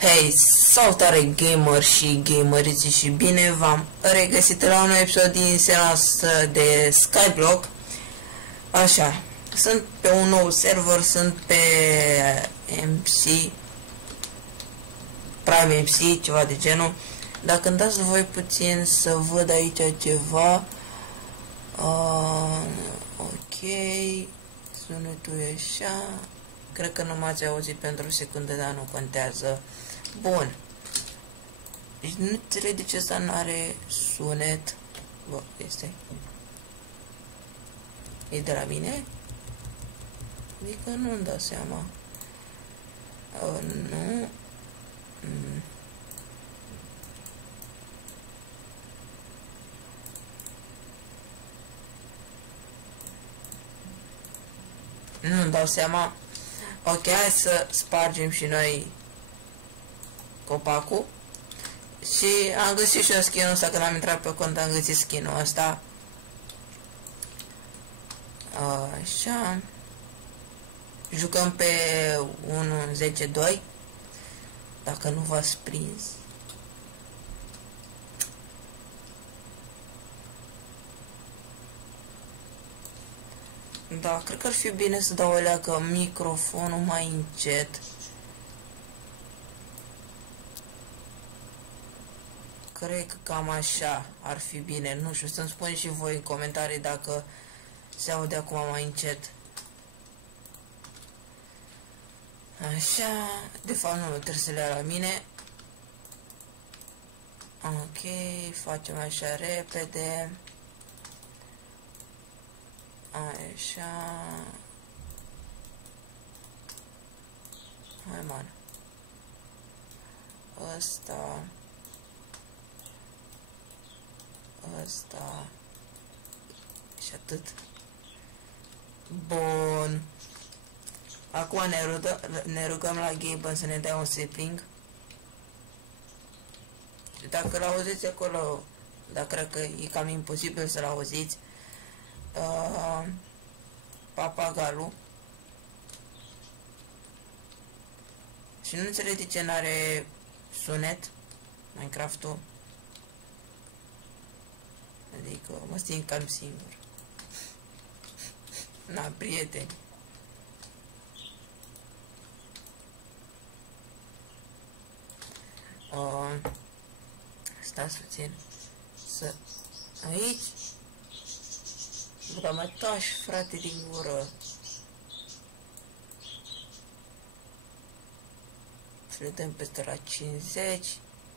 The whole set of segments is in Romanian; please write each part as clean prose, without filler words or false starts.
Hei, salutare gamer și gameriți și bine v-am regăsit la un episod din seria noastră de Skyblock. Așa, sunt pe un nou server, sunt pe MC, Prime MC, ceva de genul. Dacă îmi dați voi puțin să văd aici ceva. Ok, sunetul e așa. Cred că nu m-ați auzit pentru o secundă, dar nu contează. Bun. Deci nu înțeleg de ce ăsta nu are sunet. Bă, este. E de la mine? Adică nu-mi dau seama. Nu. Nu-mi dau seama. Ok, hai să spargem și noi copacul. Și am găsit și eu skin-ul ăsta, când am intrat pe cont am găsit skin-ul ăsta. Așa. Jucăm pe 1.10.2. Dacă nu v-ați prins. Da, cred că ar fi bine să dau o leacă microfonul mai încet. Cred că cam așa ar fi bine. Nu știu, să-mi spuneți și voi în comentarii dacă se aude acum mai încet. Așa, de fapt nu trebuie să le ia la mine. Ok, facem așa repede. Așa. Hai, man. Ăsta. Și atât. Bun. Acum ne rugăm la Gaben să ne dea un sapling. Și dacă l-auziți acolo, dar cred că e cam imposibil să-l auziți, papagalul. Și nu înțeleg de ce n-are sunet Minecraft-ul. Adică mă simt cam singur. Na, prieteni. Stați puțin. Să... Aici? Bă, mă tași, frate, din gură. Să le dăm peste la 50.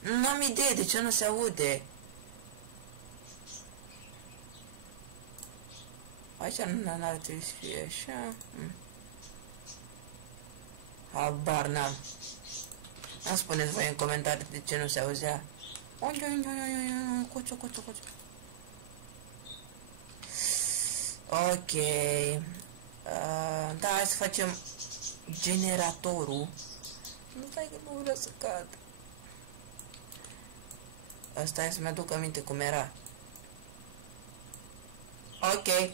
Nu am idee de ce nu se aude. Aici n-ar trebui să fie așa. Habar n-am. Îmi spuneți voi în comentarii de ce nu se auzea. Coțu. Ok. Da, hai să facem generatorul. Nu, stai că nu vreau să cad. Asta e să-mi aduc aminte cum era. Ok.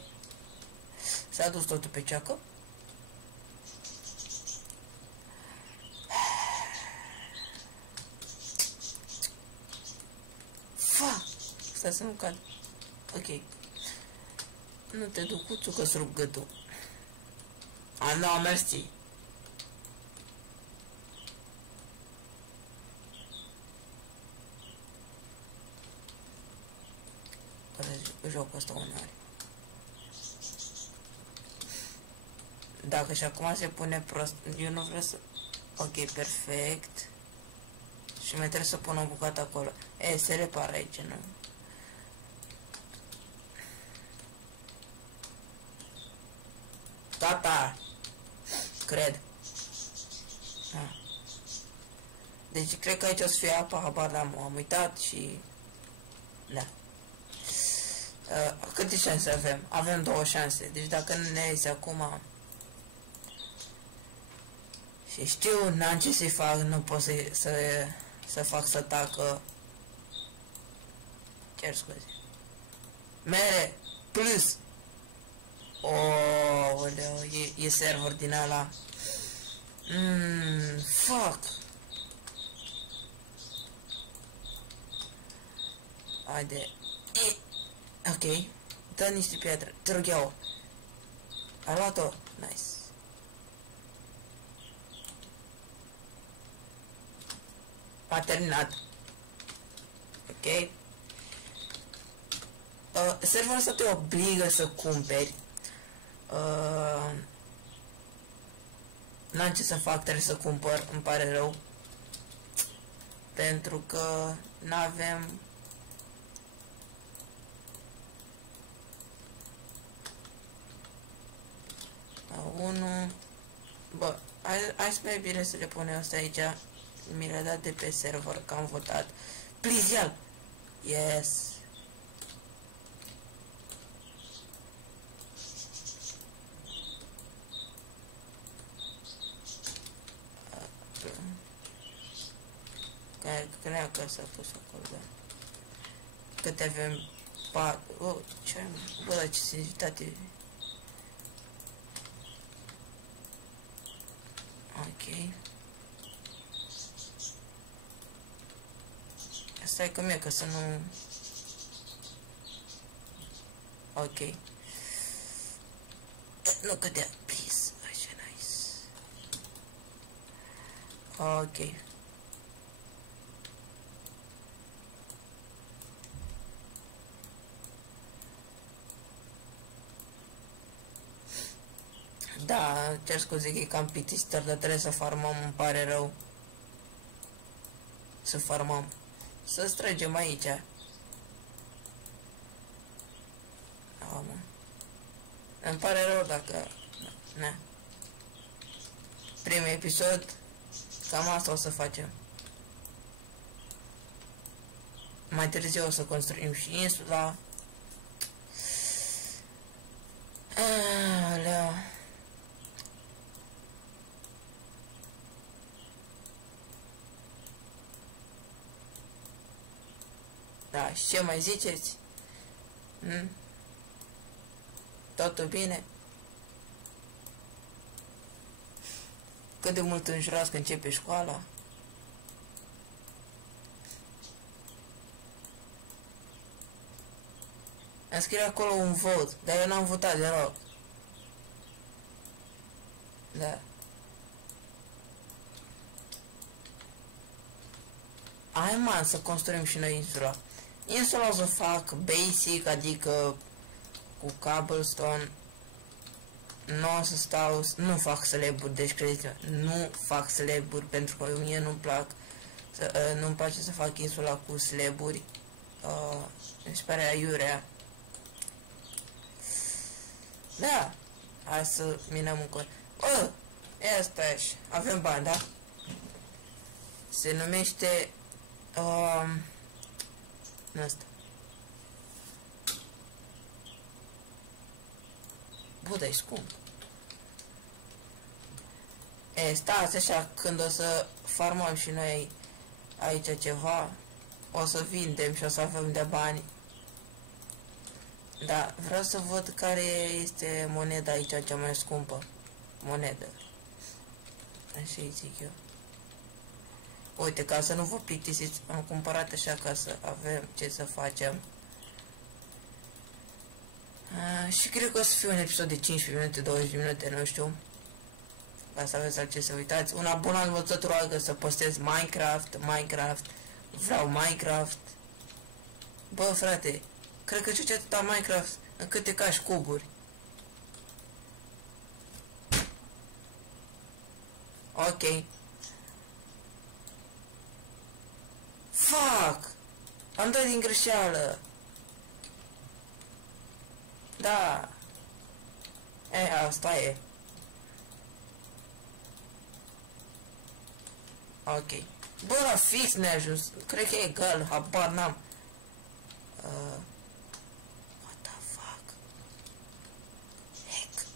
S-a dus totul pe ceacă. Fa! Stai să nu cad. Ok. Nu te duc cu țucă să rup gâtul. Nu, mersi. Jocul ăsta uneori. Dacă și acum se pune prost, eu nu vreau să... Ok, perfect. Și mai trebuie să pun o bucată acolo. Se repară aici, nu? Tata! Cred. Deci cred că aici o să fie apa, habar am uitat și... Da. Câte șanse avem? Avem 2 șanse. Deci dacă nu ne iese acum... Și știu, n-am ce să-i fac, nu pot să fac să tacă. Chiar scuze. Mere! Plus! Ooleu, e server din ala. Fuck! Haide. Ok. Dă niște piatră. Te rog, ia-o. A luat-o. Nice. A terminat. Ok. Serverul ăsta te obligă să cumperi. N-am ce să fac, trebuie să cumpăr, îmi pare rău. Pentru că n-avem... Unu. Bă, hai să mai bine să le punem asta aici. Mi le-a dat de pe server, că am votat. Please, ia-l! Yes! Cred că s-a pus acolo, da. Câte avem? 4. Oh, ce am? Bă, dar ce sensibilitate. Ok. Stai că mie, că să nu... Ok. Nu cădea, please. Așa, nice. Ok. Da, cer scuze că e cam plictisitor, dar trebuie să farmăm, îmi pare rău. Să farmăm. Să străgem aici. Mă. Îmi pare rău dacă... Na. Primul episod, cam asta o să facem. Mai târziu o să construim și insula. Alea. Da, și ce mai ziceți? Totul bine? Cât de mult înjurați când începe școala? Am scris acolo un vot, dar eu n-am votat deloc. Da. Hai, man, să construim și noi insula. Insula o să fac basic, adică cu cobblestone. Nu o să stau, nu fac slab-uri, deci credeți-mă, nu fac slab-uri pentru că mie nu-mi plac, nu-mi place să fac insula cu slab-uri. Mi se pare aiurea. Da, hai să minăm un cod. Ia stai așa, avem bani, da? Se numește ăsta. Bă, dar e scump. Stați așa, când o să farmăm și noi aici ceva, o să vindem și o să avem de bani. Da, vreau să văd care este moneda aici cea mai scumpă. Monedă. Așa îi zic eu. Uite, ca să nu vă plictisiți, am cumpărat așa ca să avem ce să facem. Și cred că o să fie un episod de 15 minute, 20 minute, nu știu. Ca să aveți la ce să uitați. Un abonat vă tot roagă să postez Minecraft. Vreau Minecraft. Bă, frate, cred că joci atâta Minecraft încât te cași cuburi. Ok. Fuck! Am dat din greșeală. Da. Asta e. Ok. Bă, la fix ne-a ajuns. Cred că e egal, habar n-am. What the fuck? Heck.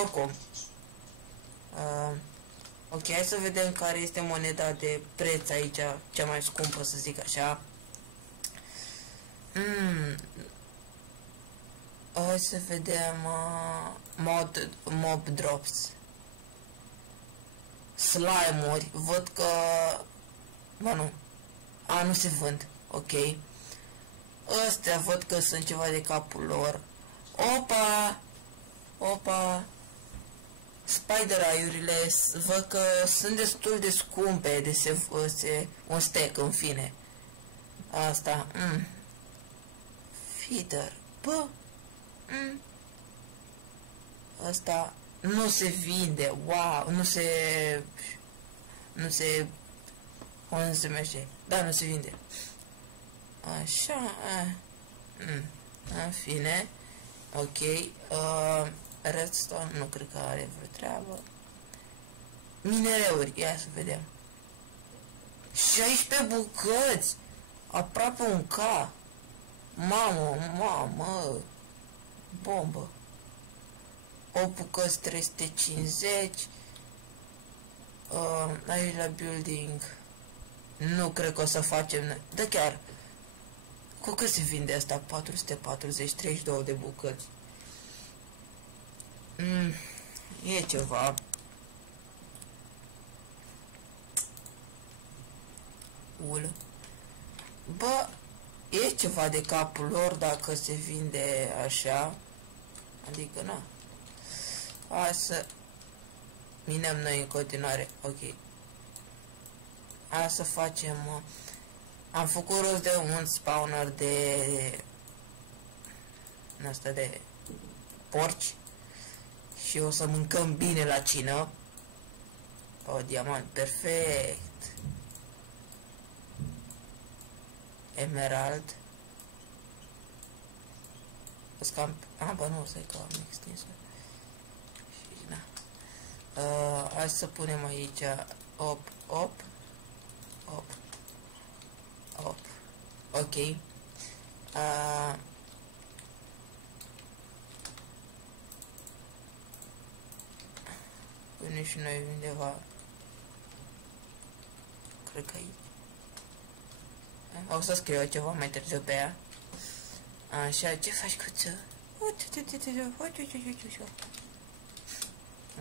Oricum. Ok, hai să vedem care este moneda de preț aici, cea mai scumpă, să zic așa. Hai să vedem mob drops. Slime-uri, văd că... Bă, nu. A, nu se vând. Ok. Ăstea văd că sunt ceva de capul lor. Opa! Opa! Spider-Eye-urile văd că sunt destul de scumpe de un stack, în fine. Asta. Feeder. Bă! Asta nu se vinde. Wow! Nu se... Cum se numește? Da, nu se vinde. Așa. În fine. Ok. Redstone nu cred că are vreo treabă. Minereuri. Ia să vedem. 16 bucăți. Aproape un K. Mamă. Bombă. 8 bucăți 350. Aici la building. Nu cred că o să facem. Da, chiar. Cu cât se vinde asta? 440, 32 de bucăți. E ceva. Bă, e ceva de capul lor dacă se vinde așa. Adică, na. Hai să minăm noi în continuare. Ok. Hai să facem... Am făcut rost de un spawner de... asta de porci. Și o să mâncăm bine la cină. O, diamant, perfect. Emerald. Bă, nu, stai că am extins. Și na. Hai să punem aici 8. Ok. Pune și noi undeva. Cred că aici. O să scriu ceva mai târziu pe ea. Așa, ce faci cu ță?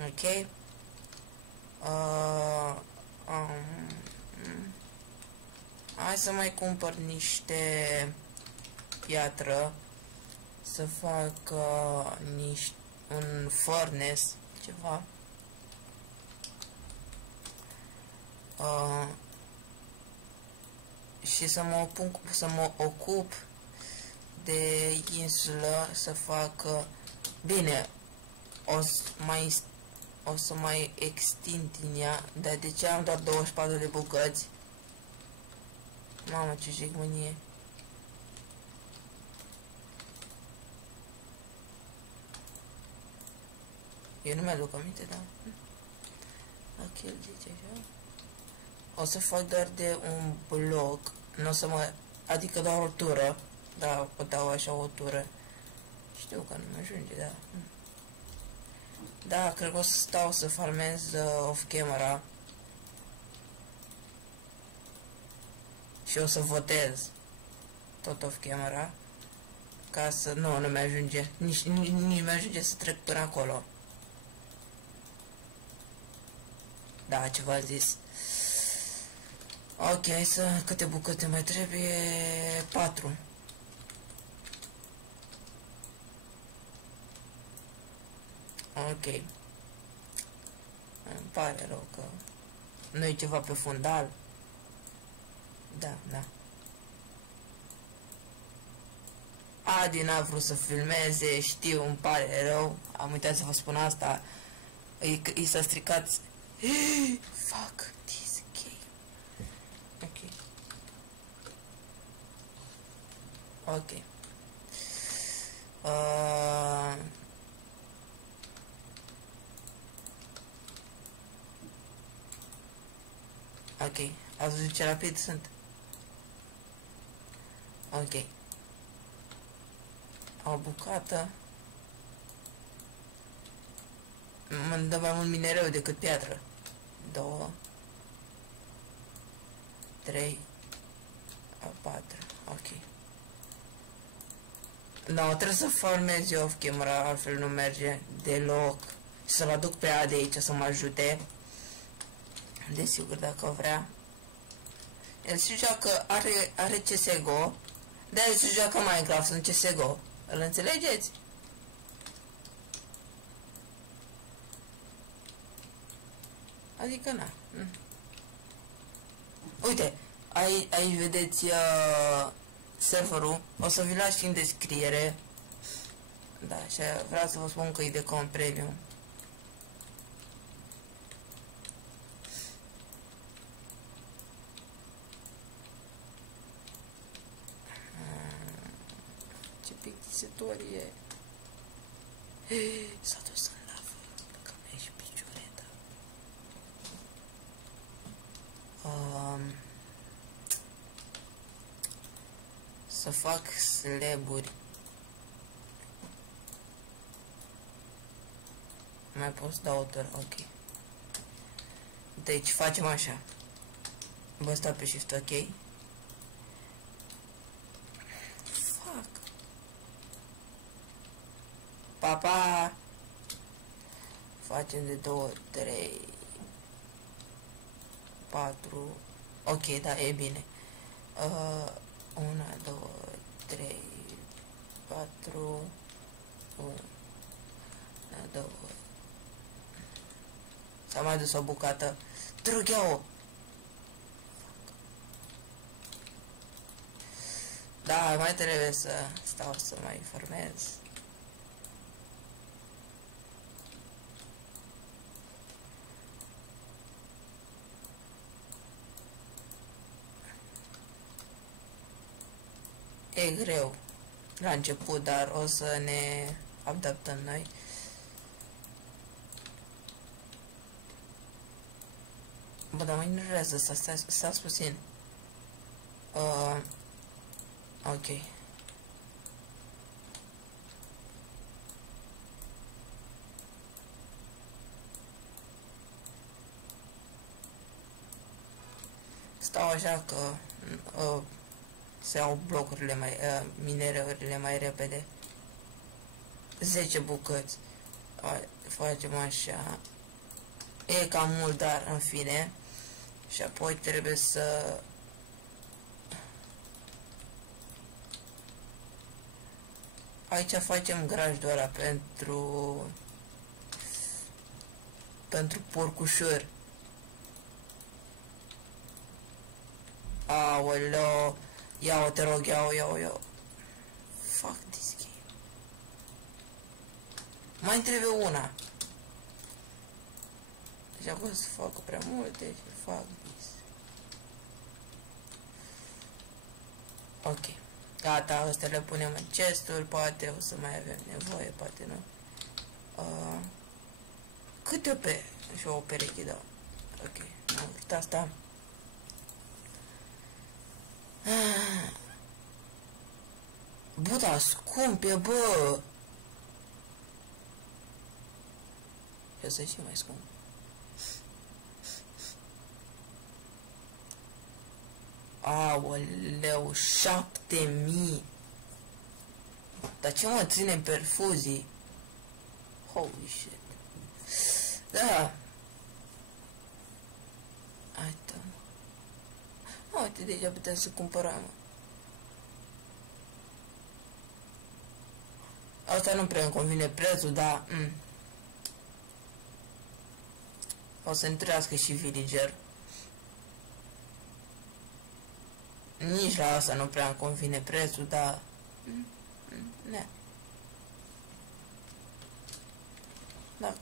Ok. Hai să mai cumpăr niște piatră. Să fac un furnace. Ceva. Și să mă ocup de insulă, să fac bine, o să mai extind din ea, dar de ce am doar 24 de bucăți? Mamă, ce jigmânie. Eu nu mi-aduc aminte, da? Ok, zice așa. O să fac doar de un bloc, nu o să mă... adică doar o tură. Da, o dau așa o tură. Știu că nu mă ajunge, da. Da, cred că o să stau să farmez off camera. Și o să votez tot off camera. Ca să... nu mi-ajunge. Nici mi-ajunge să trec până acolo. Da, ceva am zis. Ok, câte bucăți mai trebuie? 4. Ok. Îmi pare rău că nu e ceva pe fundal. Da. Adi n-a vrut să filmeze, știu, îmi pare rău. Am uitat să vă spun asta. I s-a stricat. Fuck this game. Ok. Ok. Ați văzut ce rapid sunt? Ok. O bucată. Mă dă mai mult minereu decât piatră. 2 3 4. Ok. No, trebuie să farmez eu off camera, altfel nu merge deloc. Să-l aduc pe Adi aici să mă ajute. Desigur, dacă vrea. El se joacă, are CSGO, dar el se joacă Minecraft în CSGO. Îl înțelegeți? Adică na. Uite, aici vedeți serverul. O să vi las și în descriere. Da, și vreau să vă spun că e de cont premium. Ce plictisitorie. S-a dus în lavă, că mi-a și piciureta. Să fac slaburi. Mai pot să dau autor, ok. Deci facem așa. Vă stau pe shift, ok. Fuck. Papa. Facem de 2, 3, 4. Ok, da, e bine. 1, 2, 3, 4. 1, 2. S-a mai dus o bucată. Trughea-o! Da, mai trebuie să stau să mai formez. E greu la început, dar o să ne adaptăm noi. Bă, dar mă ignorează asta, stați puțin. Ok. Stau așa că se iau blocurile mai, minereurile mai repede. 10 bucăți. Facem așa. E cam mult, dar în fine. Și apoi trebuie să... Aici facem grajdul ăla pentru porcușori. Aoleo. Ia-o, te rog, ia-o. Fuck this game. Mai trebuie una. Deci acum să fac prea multe și fac this. Ok. Gata, astea le punem în chestul, poate o să mai avem nevoie, poate nu. Câte pe? Și o pereche, da. Ok, am vrut asta. Bă, da, scumpe, bă! Eu să și mai scump. Aoleu, 7000! Dar ce mă ține în perfuzii? Holy shit. Da. Uite. Uite, deja putem să cumpărăm. Asta nu prea îmi convine prețul, dar... O să întrească și villager. Nici la asta nu prea îmi convine prețul, dar... Ne. Dacă...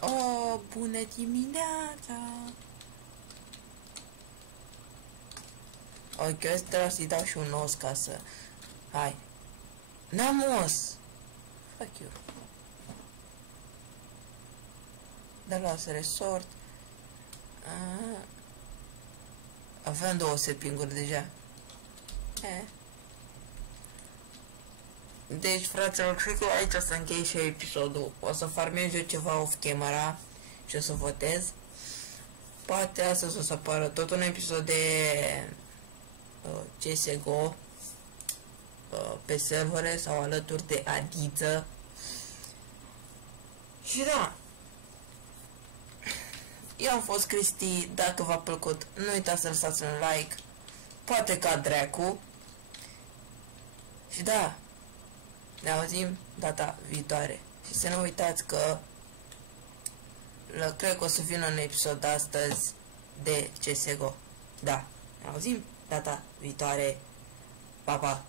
Oh, bună dimineața! Ok, ăsta să-i dau și un os ca să... Hai. N-am os! Fuck you. Dar lasă resort. Aveam 2 sepinguri deja. Deci, fraților, cred că aici o să închei și episodul. O să farmez eu ceva off-camera și o să votez. Poate astăzi o să apară tot un episod de CSGO pe servere sau alături de Adiță. Și da, Eu am fost Cristi, dacă v-a plăcut, nu uitați să lăsați un like, poate ca dracu. Și da, ne auzim data viitoare. Și să nu uitați că cred că o să vină un episod astăzi de CSGO. Da, ne auzim data viitoare. Pa, pa!